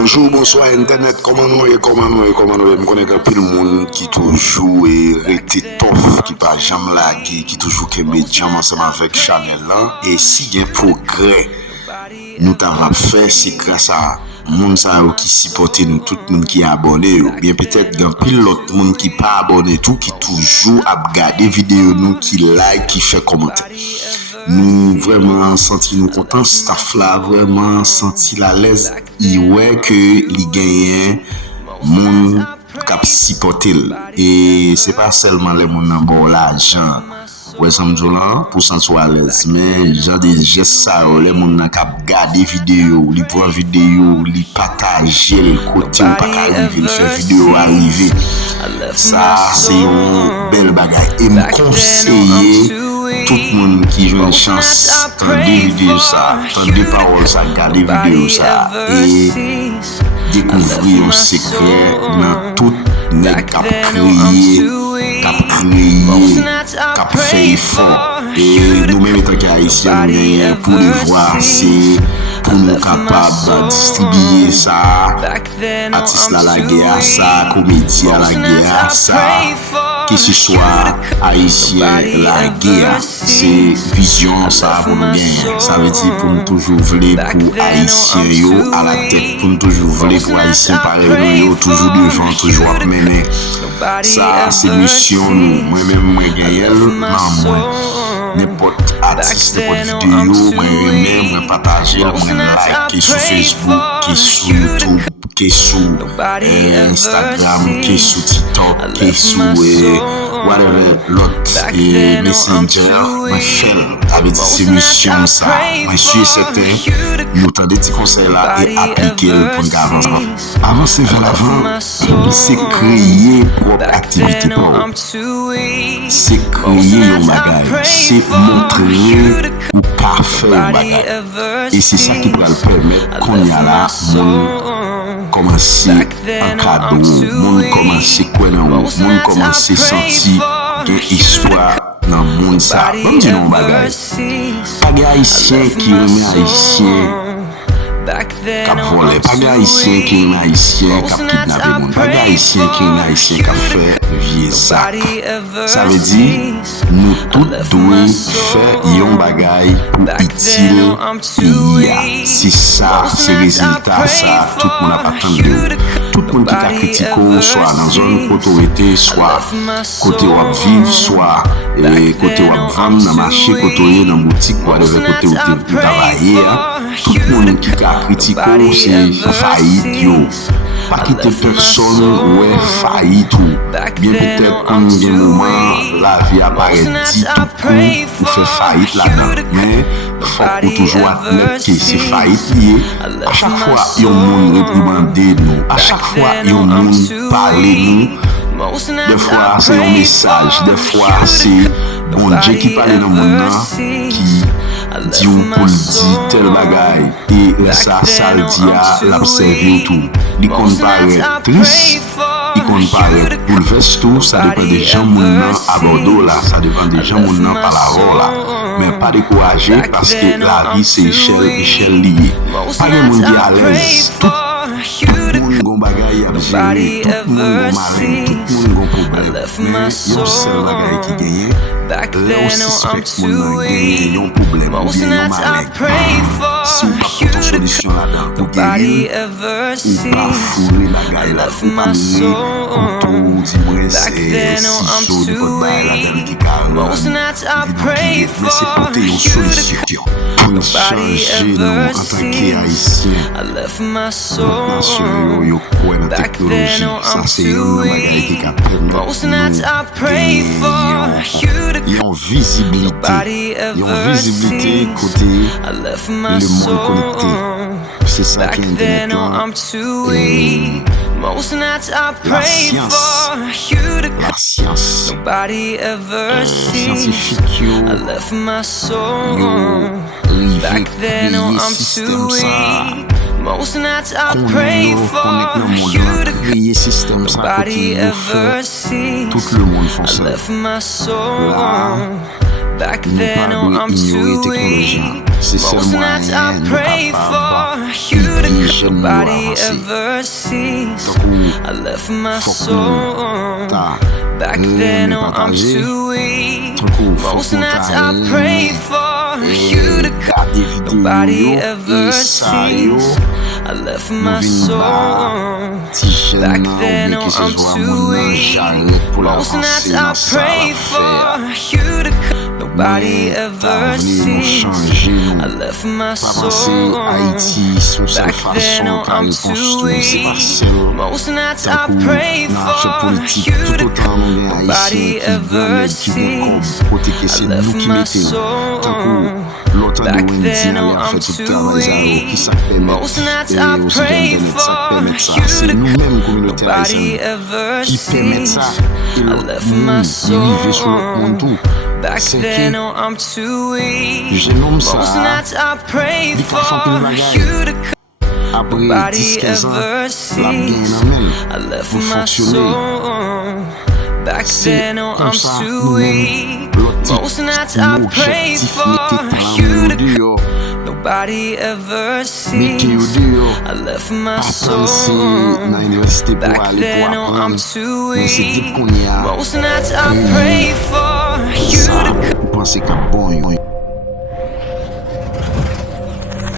Bonjour, bonsoir Internet, comment nous, je connais que tout le monde qui toujours été tough, qui pas jamais lagué, qui toujours kembe jam ensemble avec Chanel là. Et si il y a un progrès, nous t'avons fait, c'est grâce à moun sa qui supporte nous, tout le monde qui est abonné, ou bien peut-être qu'il y a pile l'autre monde qui pas abonné tout, qui toujours a regardé vidéo nous, qui like, qui fait commenter. Nous vraiment senti nous contents, staff là vraiment senti la l'aise, ouais que li gagne moun cap supporter et c'est pas seulement les moun nan bon l'argent ouais samedi là pour sentir à l'aise mais genre des gestes ça les moun nan cap garder vidéo li voir vidéo li partager le côté ou pas arriver faire vidéo arriver ça c'est une belle bagaille et me conseiller tout le monde qui joue une chance d'entendre vidéo ça, entendre paroles ça, regarder vidéo ça et découvrir un secret dans tout nèg qui a créé, qui fait effort. Et nous-mêmes étant qu'Haïtiens, pour le voir, c'est pour nous capables de distribuer ça, artistes à la guerre, ça, comédien à la guerre, ça. Que ce soit haïtien la guerre, c'est vision ça pour nous gagner. Ça veut dire pour nous toujours voler pour haïtien yo à la tête, pour nous toujours voler pour haïtien pareil yo toujours devant, toujours à mener. Ça c'est mission nous. Moi-même moi gagner moi n'importe artiste, n'importe vidéo, moi partager, moi like sur Facebook, qui sur YouTube, qui sur Instagram, qui sur TikTok, qui sur whatever l'autre et Messenger, moi faire avec ces missions ça. Moi je suis certain, nous t'en des petits conseils là et appliquer pour nous avancer. Avancer vers l'avant, c'est créer propre activité pour c'est créer un bagage, c'est montrer ou pas faire un bagage. Et c'est ça qui va le permettre qu'on y a là, commencer un cadeau, moun commencer quoi dans moun commencer sentir une histoire dans le monde ça. Bon dis non bagage. Pas haïtien qui remet haïtien cap voler, pas haïtien qui remet haïtien cap kidnapper moun, pas haïtien qui remet haïtien cap faire vieux ça. Ça veut dire nous tous devons faire un bagage pour utile pays. C'est ça, c'est résultat ça, tout le monde a pas tant de tout le monde qui a critiqué soit dans zone autorité, soit côté où on vivre, soit côté où on vend dans marché, côté dans boutique, quoi, de côté où on travaille. Tout le monde qui a critiqué c'est faillite yo. Pas quitter personne ouais faillite ou bien peut-être comme des moments la vie apparaît dit tout coup pour faire faillite là-dedans mais faut pour toujours admettre que c'est faillite lié à chaque fois il y a un monde réprimander nous à chaque fois il y a un monde parler nous des fois c'est un message des fois c'est bon Dieu qui parle dans le monde qui dit ou pour dire tel bagaille et ça le dit à l'observer tout il compare triste il compare bouleverse tout ça dépend des gens moun à Bordeaux là ça dépend des gens moun par la là mais pas décourager parce que la vie c'est échelle liée pas de monde qui à l'aise tout le monde gon bagaille à gérer tout le monde gon malin tout le monde gon problème mais yon seul bagaille qui gagne là aussi suspect moun gagne yon problème ou bien yon malin si ou pas pour ton solution là-dedans pour guérir ou pas fouler la gaille là ou pas mener contour dis-moi c'est si chaud de votre bail là-dedans qui carrément mais c'est pour te yon solution pour changer nous en tant qu'haïtien nation yo quoi dans technologie ça c'est un bagage qui a permis yon visibilité côté le monde connecté c'est ça qui est important la science scientifique yo système ça most nights I pray for you to be somebody ever seen. I left my soul Back Nou then, pa oh, dwe I'm ignore too teknoloji weak. an. Se sel Most nights I mwayen nou pray kapab for you to ide jen nou nobody avanse. ever sees. Takou I left my fok nou soul. ta Back then, oh, I'm pataje. too weak. Takou fok Most nou nights ta I pray for you to gade video nobody yo ever sa yo sees. I left nou my vin ba soul. ti jen Back nan ou then, bien oh, ki se I'm zwa too moun nan weak. jaret pou la Most nights avanse I nan sa la pray fe. for you to nobody Mwen ta ever vle nou sees. chanje I nou. left my Pa pase Haiti soul. son sel Back then, fason oh, ka I'm repons too tou. Se pa weak. sel Most nights I takou pray nan fe for politik you tout to otan nou gen Haitien nobody ki gran ever neg ki gen sees. kob kote ke I se left nou ki my mette nou. soul. Takou lotan de Back Wendy then, ale oh, a I'm fe tout too travay sa yo ki sak weak. pemet Most nights I osi gen pray internet sak for pemet sa. you Se to nou menm kominote nobody Haitien ever ki pemet sees. sa e I lot left moun my li rive sou lot moun soul. tou. Back Se then, ke oh, I'm too weak. jenom sa Most nights I pray li ka fan pil for bagay. you to Apre nobody 10-15 an, ever la gen sees. nan men I left pou my fonksyone. soul. Back Se then, oh, kon I'm sa too nou men weak. lot ti Most nights I pray objektif for mette talan you yo to de yo. nobody ever Mette yo sees. de yo. I left my Pa panse nan soul. universite pou Back ale then, pou oh, I'm apren. too Men se dip weak. kon ya Most nights I pray for you sa to ou panse ka bon yo.